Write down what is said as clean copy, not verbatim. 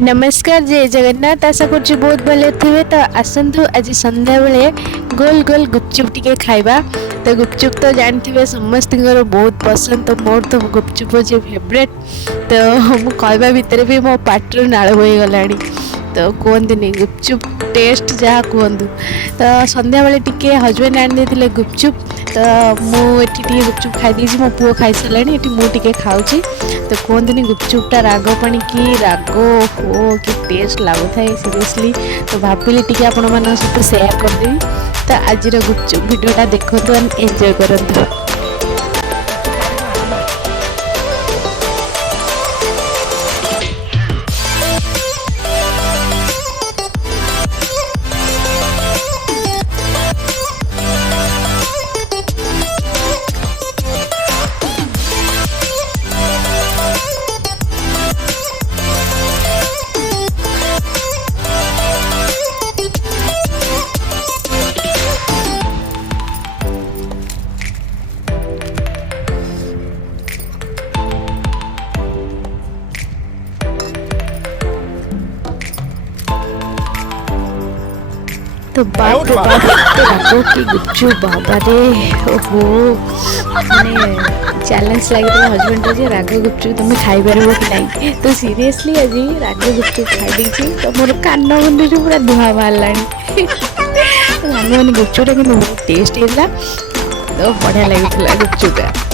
नमस्कार जय जगन्नाथ। आशा कर बहुत भले थे। तो आसतु आज संध्या बेले गोल गोल गुपचुप टिके खाइबा। तो गुपचुप तो जानते समस्त बहुत पसंद। तो मोर तो गुपचुप हूँ फेवरेट। तो मुझे कहवा भितर भी मो पाटर नाड़ हो गला। तो कहते गुपचुप टेस्ट जहाँ कहतु। तो संध्या बेले टिके हजबैंड आनी देते गुपचुप। तो मुझे गुपचुप खाई मो पुओ खाई सारे मुझे खाऊँ। तो कहते गुपचुपटा राग पाणी कि राग हो कि टेस्ट लगुए सीरियसली। तो भाविली टी आपण मान सहित सेयार करदेवी। तो आज गुपचुप भिडटा देखु एंड एंजॉय करूँ। तो बाप रे बाप रागो की गुपचुप बाबा रे। ओहो मैंने चैलेंज लगी हजबैंड जे राग गुपचुप तुम खाई पार कि नहीं। तो सीरियसली आज राग गुपचुप खाई तो मोर कान मंदिर पूरा धुआ बाहर मैंने गुपचुपटा कि बहुत टेस्ट है। तो बढ़िया लगी गुपचुपटा।